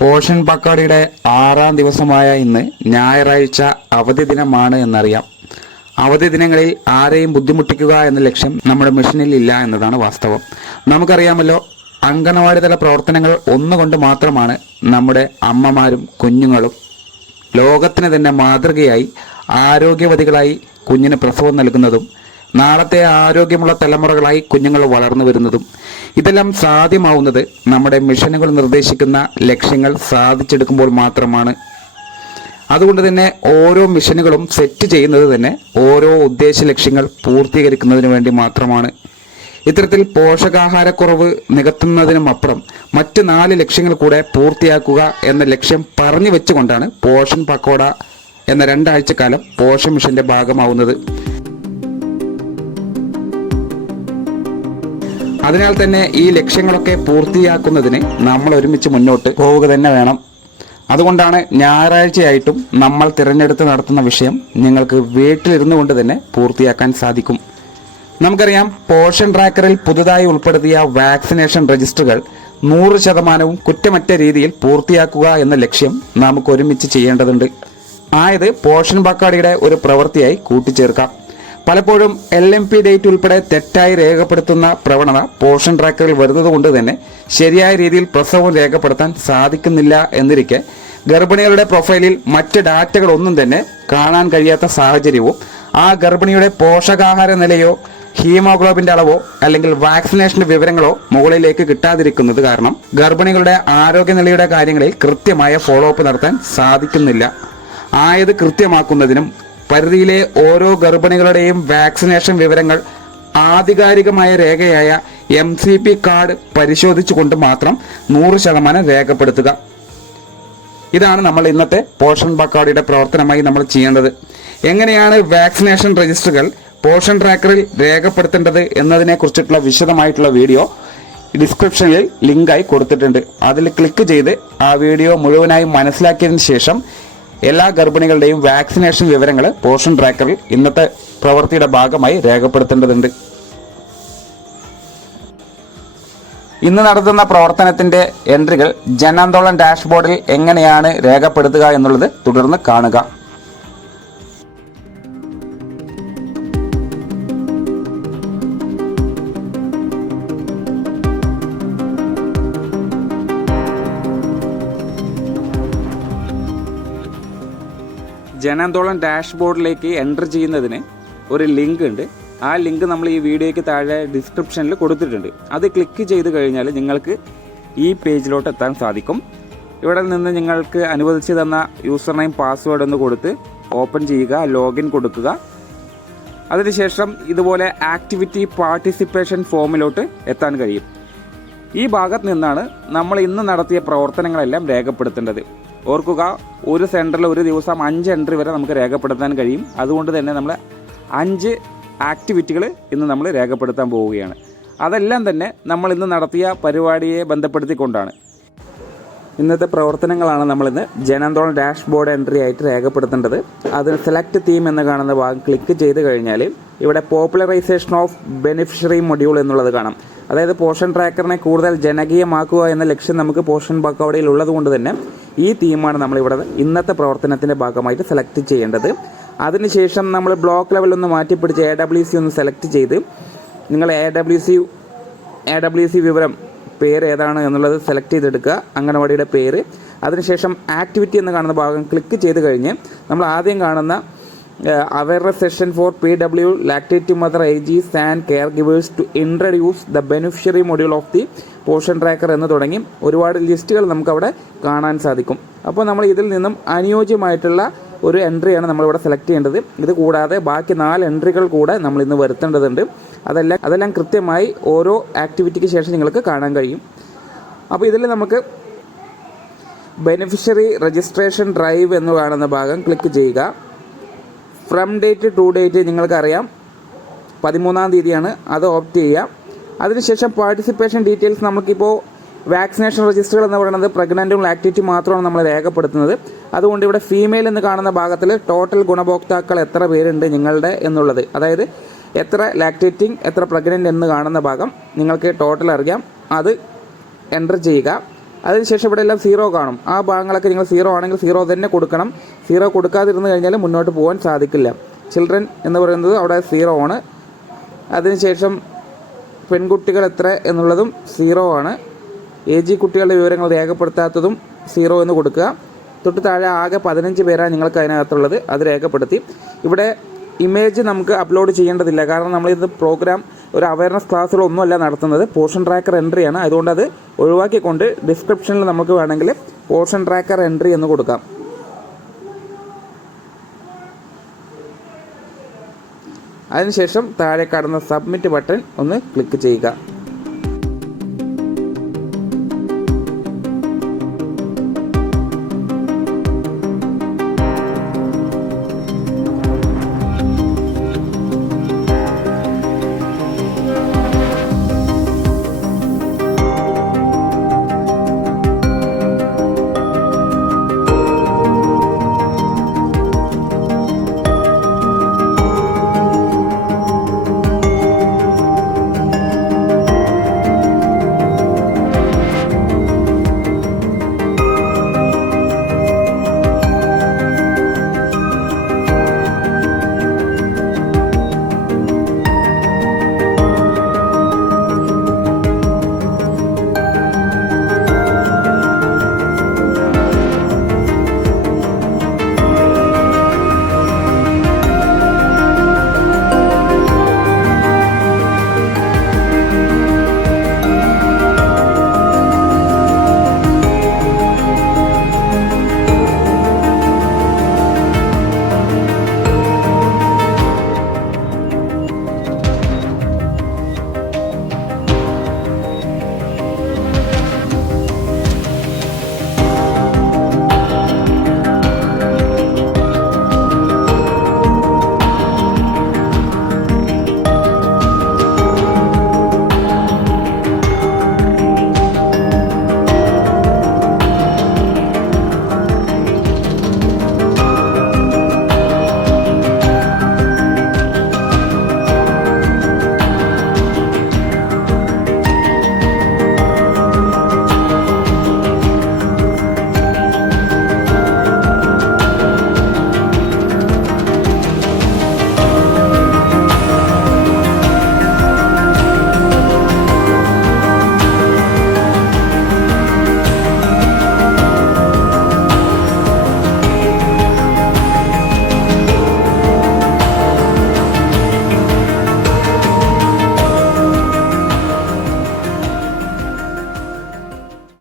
Portion പക്കാടിയുടെ 6ാം ദിവസമായ ഇന്ന് ഞായറാഴ്ച അവധി ദിനമാണ് എന്നറിയാം. അവധി ദിനങ്ങളിൽ ആരെയും ബുദ്ധിമുട്ടിക്കുക എന്ന ലക്ഷ്യം നമ്മുടെ മിഷനിൽ ഇല്ല എന്നതാണ് വാസ്തവം. നമുക്കറിയാമല്ലോ, അംഗനവാടി തല പ്രവർത്തനങ്ങൾ ഒന്നുകൊണ്ട് മാത്രമാണ് നമ്മുടെ അമ്മമാരും കുഞ്ഞുങ്ങളും ലോകത്തിന് തന്നെ മാതൃകയായി ആരോഗ്യവതികളായി കുഞ്ഞിന് പ്രസവം നൽകുന്നതും നാളത്തെ ആരോഗ്യമുള്ള തലമുറകളായി കുഞ്ഞുങ്ങൾ വളർന്നു വരുന്നതും. ഇതെല്ലാം സാധ്യമാവുന്നത് നമ്മുടെ മിഷനുകൾ നിർദ്ദേശിക്കുന്ന ലക്ഷ്യങ്ങൾ സാധിച്ചെടുക്കുമ്പോൾ മാത്രമാണ്. അതുകൊണ്ട് തന്നെ ഓരോ മിഷനുകളും സെറ്റ് ചെയ്യുന്നത് തന്നെ ഓരോ ഉദ്ദേശ ലക്ഷ്യങ്ങൾ പൂർത്തീകരിക്കുന്നതിന് വേണ്ടി മാത്രമാണ്. ഇത്തരത്തിൽ പോഷകാഹാരക്കുറവ് നികത്തുന്നതിനും അപ്പുറം മറ്റ് 4 ലക്ഷ്യങ്ങൾ കൂടെ പൂർത്തിയാക്കുക എന്ന ലക്ഷ്യം പറഞ്ഞു വെച്ചുകൊണ്ടാണ് പോഷൻ പക്കോട എന്ന 2 ആഴ്ചക്കാലം പോഷൻ മിഷന്റെ ഭാഗമാവുന്നത്. അതിനാൽ തന്നെ ഈ ലക്ഷ്യങ്ങളൊക്കെ പൂർത്തിയാക്കുന്നതിന് നമ്മൾ ഒരുമിച്ച് മുന്നോട്ട് പോവുക തന്നെ വേണം. അതുകൊണ്ടാണ് ഞായറാഴ്ചയായിട്ടും നമ്മൾ തിരഞ്ഞെടുത്ത് നടത്തുന്ന വിഷയം നിങ്ങൾക്ക് വീട്ടിലിരുന്നു കൊണ്ട് തന്നെ പൂർത്തിയാക്കാൻ സാധിക്കും. നമുക്കറിയാം, പോഷൻ ട്രാക്കറിൽ പുതുതായി ഉൾപ്പെടുത്തിയ വാക്സിനേഷൻ രജിസ്റ്ററുകൾ 100% കുറ്റമറ്റ രീതിയിൽ പൂർത്തിയാക്കുക എന്ന ലക്ഷ്യം നമുക്ക് ഒരുമിച്ച് ചെയ്യേണ്ടതുണ്ട്. ആയത് പോഷൻ പക്കാടിയുടെ ഒരു പ്രവൃത്തിയായി കൂട്ടിച്ചേർക്കാം. പലപ്പോഴും LMP ഡേറ്റ് ഉൾപ്പെടെ തെറ്റായി രേഖപ്പെടുത്തുന്ന പ്രവണത പോഷൻ ട്രാക്കറിൽ വരുന്നത് കൊണ്ട് തന്നെ ശരിയായ രീതിയിൽ പ്രസവം രേഖപ്പെടുത്താൻ സാധിക്കുന്നില്ല എന്നിരിക്കെ ഗർഭിണികളുടെ പ്രൊഫൈലിൽ മറ്റ് ഡാറ്റകളൊന്നും തന്നെ കാണാൻ കഴിയാത്ത സാഹചര്യവും ആ ഗർഭിണിയുടെ പോഷകാഹാര നിലയോ ഹീമോഗ്ലോബിന്റെ അളവോ അല്ലെങ്കിൽ വാക്സിനേഷന്റെ വിവരങ്ങളോ മുകളിലേക്ക് കിട്ടാതിരിക്കുന്നത് കാരണം ഗർഭിണികളുടെ ആരോഗ്യനിലയുടെ കാര്യങ്ങളിൽ കൃത്യമായ ഫോളോ അപ്പ് നടത്താൻ സാധിക്കുന്നില്ല. ആയത് കൃത്യമാക്കുന്നതിനും പരിധിയിലെ ഓരോ ഗർഭിണികളുടെയും വാക്സിനേഷൻ വിവരങ്ങൾ ആധികാരികമായ രേഖയായ MCP കാർഡ് പരിശോധിച്ചുകൊണ്ട് മാത്രം 100% രേഖപ്പെടുത്തുക. ഇതാണ് നമ്മൾ ഇന്നത്തെ പോഷൻ പക്കാടിയുടെ പ്രവർത്തനമായി നമ്മൾ ചെയ്യേണ്ടത്. എങ്ങനെയാണ് വാക്സിനേഷൻ രജിസ്റ്ററുകൾ പോഷൻ ട്രാക്കറിൽ രേഖപ്പെടുത്തേണ്ടത് എന്നതിനെ കുറിച്ചിട്ടുള്ള വിശദമായിട്ടുള്ള വീഡിയോ ഡിസ്ക്രിപ്ഷനിൽ ലിങ്കായി കൊടുത്തിട്ടുണ്ട്. അതിൽ ക്ലിക്ക് ചെയ്ത് ആ വീഡിയോ മുഴുവനായി മനസ്സിലാക്കിയതിന് ശേഷം എല്ലാ ഗർഭിണികളുടെയും വാക്സിനേഷൻ വിവരങ്ങൾ പോഷൻ ട്രാക്കറിൽ ഇന്നത്തെ പ്രവൃത്തിയുടെ ഭാഗമായി രേഖപ്പെടുത്തേണ്ടതുണ്ട്. ഇന്ന് നടത്തുന്ന പ്രവർത്തനത്തിന്റെ എൻട്രികൾ ജനാന്തോളൻ ഡാഷ്ബോർഡിൽ എങ്ങനെയാണ് രേഖപ്പെടുത്തുക എന്നുള്ളത് തുടർന്ന് കാണുക. ജനാന്തോളൻ ഡാഷ്ബോർഡിലേക്ക് എൻ്റർ ചെയ്യുന്നതിന് ഒരു ലിങ്ക് ഉണ്ട്. ആ ലിങ്ക് നമ്മൾ ഈ വീഡിയോയ്ക്ക് താഴെ ഡിസ്ക്രിപ്ഷനിൽ കൊടുത്തിട്ടുണ്ട്. അത് ക്ലിക്ക് ചെയ്ത് കഴിഞ്ഞാൽ നിങ്ങൾക്ക് ഈ പേജിലോട്ട് എത്താൻ സാധിക്കും. ഇവിടെ നിന്ന് നിങ്ങൾക്ക് അനുവദിച്ച് തന്ന യൂസർ നെയിം പാസ്വേഡ് ഒന്ന് കൊടുത്ത് ഓപ്പൺ ചെയ്യുക, ലോഗിൻ കൊടുക്കുക. അതിനുശേഷം ഇതുപോലെ ആക്ടിവിറ്റി പാർട്ടിസിപ്പേഷൻ ഫോമിലോട്ട് എത്താൻ കഴിയും. ഈ ഭാഗത്ത് നിന്നാണ് നമ്മൾ ഇന്ന് നടത്തിയ പ്രവർത്തനങ്ങളെല്ലാം രേഖപ്പെടുത്തേണ്ടത്. ഓർക്കുക, ഒരു സെൻറ്ററിൽ ഒരു ദിവസം 5 എൻട്രി വരെ നമുക്ക് രേഖപ്പെടുത്താൻ കഴിയും. അതുകൊണ്ട് തന്നെ നമ്മൾ 5 ആക്ടിവിറ്റികൾ ഇന്ന് നമ്മൾ രേഖപ്പെടുത്താൻ പോവുകയാണ്. അതെല്ലാം തന്നെ നമ്മൾ ഇന്ന് നടത്തിയ പരിപാടിയെ ബന്ധപ്പെടുത്തിക്കൊണ്ടാണ്. ഇന്നത്തെ പ്രവർത്തനങ്ങളാണ് നമ്മളിന്ന് ജനാന്തോളൻ ഡാഷ്ബോർഡ് എൻട്രി ആയിട്ട് രേഖപ്പെടുത്തേണ്ടത്. അതിന് സെലക്ട് തീം എന്ന് കാണുന്ന ഭാഗം ക്ലിക്ക് ചെയ്ത് കഴിഞ്ഞാൽ ഇവിടെ പോപ്പുലറൈസേഷൻ ഓഫ് ബെനിഫിഷ്യറി മൊഡ്യൂൾ എന്നുള്ളത് കാണാം. അതായത് പോഷൻ ട്രാക്കറിനെ കൂടുതൽ ജനകീയമാക്കുക എന്ന ലക്ഷ്യം നമുക്ക് പോഷൻ പക്കോടയിൽ ഉള്ളത് കൊണ്ട് തന്നെ ഈ തീമാണ് നമ്മളിവിടെ ഇന്നത്തെ പ്രവർത്തനത്തിൻ്റെ ഭാഗമായിട്ട് സെലക്ട് ചെയ്യേണ്ടത്. അതിനുശേഷം നമ്മൾ ബ്ലോക്ക് ലെവലൊന്ന് മാറ്റിപ്പിടിച്ച് AWC ഒന്ന് സെലക്ട് ചെയ്ത് നിങ്ങൾ AWC വിവരം പേര് ഏതാണ് എന്നുള്ളത് സെലക്ട് ചെയ്തെടുക്കുക, അംഗനവാടിയുടെ പേര്. അതിനുശേഷം ആക്ടിവിറ്റി എന്ന് കാണുന്ന ഭാഗം ക്ലിക്ക് ചെയ്ത് കഴിഞ്ഞ് നമ്മൾ ആദ്യം കാണുന്ന awareness session for PW lactative mother AGs and care givers to introduce the beneficiary module of the Poshan tracker എന്ന് തുടങ്ങി ഒരുപാട് ലിസ്റ്റുകൾ നമുക്കവിടെ കാണാൻ സാധിക്കും. അപ്പോൾ നമ്മൾ ഇതിൽ നിന്നും അനുയോജ്യമായിട്ടുള്ള ഒരു എൻട്രിയാണ് നമ്മളിവിടെ സെലക്ട് ചെയ്യേണ്ടത്. ഇത് കൂടാതെ ബാക്കി 4 എൻട്രികൾ കൂടെ നമ്മൾ ഇന്ന് വരുത്തേണ്ടതുണ്ട്. അതെല്ലാം കൃത്യമായി ഓരോ ആക്ടിവിറ്റിക്ക് ശേഷം നിങ്ങൾക്ക് കാണാൻ കഴിയും. അപ്പോൾ ഇതിൽ നമുക്ക് ബെനിഫിഷ്യറി രജിസ്ട്രേഷൻ ഡ്രൈവ് എന്ന് കാണുന്ന ഭാഗം ക്ലിക്ക് ചെയ്യുക. ഫ്രം ഡേറ്റ് ടു ഡേറ്റ് നിങ്ങൾക്കറിയാം 13-ാം തീയതിയാണ്, അത് ഓപ്റ്റ് ചെയ്യുക. അതിനുശേഷം പാർട്ടിസിപ്പേഷൻ ഡീറ്റെയിൽസ് നമുക്കിപ്പോൾ വാക്സിനേഷൻ രജിസ്റ്ററുകൾ എന്ന് പറയുന്നത് പ്രഗ്നൻറ്റും ലാക്ടേറ്റും മാത്രമാണ് നമ്മൾ രേഖപ്പെടുത്തുന്നത്. അതുകൊണ്ട് ഇവിടെ ഫീമെയിൽ എന്ന് കാണുന്ന ഭാഗത്തിൽ ടോട്ടൽ ഗുണഭോക്താക്കൾ എത്ര പേരുണ്ട് നിങ്ങളുടെ എന്നുള്ളത്, അതായത് എത്ര ലാക്ടേറ്റിംഗ് എത്ര പ്രഗ്നൻ്റ് എന്ന് കാണുന്ന ഭാഗം നിങ്ങൾക്ക് ടോട്ടൽ അറിയാം. അത് എൻ്റർ ചെയ്യുക. അതിനുശേഷം ഇവിടെ എല്ലാം 0 കാണും. ആ ഭാഗങ്ങളൊക്കെ നിങ്ങൾ 0 ആണെങ്കിൽ 0 തന്നെ കൊടുക്കണം. 0 കൊടുക്കാതിരുന്ന് കഴിഞ്ഞാൽ മുന്നോട്ട് പോകാൻ സാധിക്കില്ല. ചിൽഡ്രൻ എന്ന് പറയുന്നത് അവിടെ 0 ആണ്. അതിനുശേഷം പെൺകുട്ടികൾ എത്ര എന്നുള്ളതും 0 ആണ്. AG കുട്ടികളുടെ വിവരങ്ങൾ രേഖപ്പെടുത്താത്തതും 0 എന്ന് കൊടുക്കുക. തൊട്ട് താഴെ ആകെ 15 പേരാണ് നിങ്ങൾക്ക് അതിനകത്തുള്ളത്, അത് രേഖപ്പെടുത്തി. ഇവിടെ ഇമേജ് നമുക്ക് അപ്ലോഡ് ചെയ്യേണ്ടതില്ല, കാരണം നമ്മളിത് പ്രോഗ്രാം ഒരു അവയർനെസ് ക്ലാസ്സുകളൊന്നുമല്ല നടത്തുന്നത്, പോർഷൻ ട്രാക്കർ എൻട്രിയാണ്. അതുകൊണ്ട് അത് ഒഴിവാക്കിക്കൊണ്ട് ഡിസ്ക്രിപ്ഷനിൽ നമുക്ക് വേണമെങ്കിൽ പോർഷൻ ട്രാക്കർ എൻട്രി എന്ന് കൊടുക്കാം. അതിനുശേഷം താഴെ കാണുന്ന സബ്മിറ്റ് ബട്ടൺ ഒന്ന് ക്ലിക്ക് ചെയ്യുക.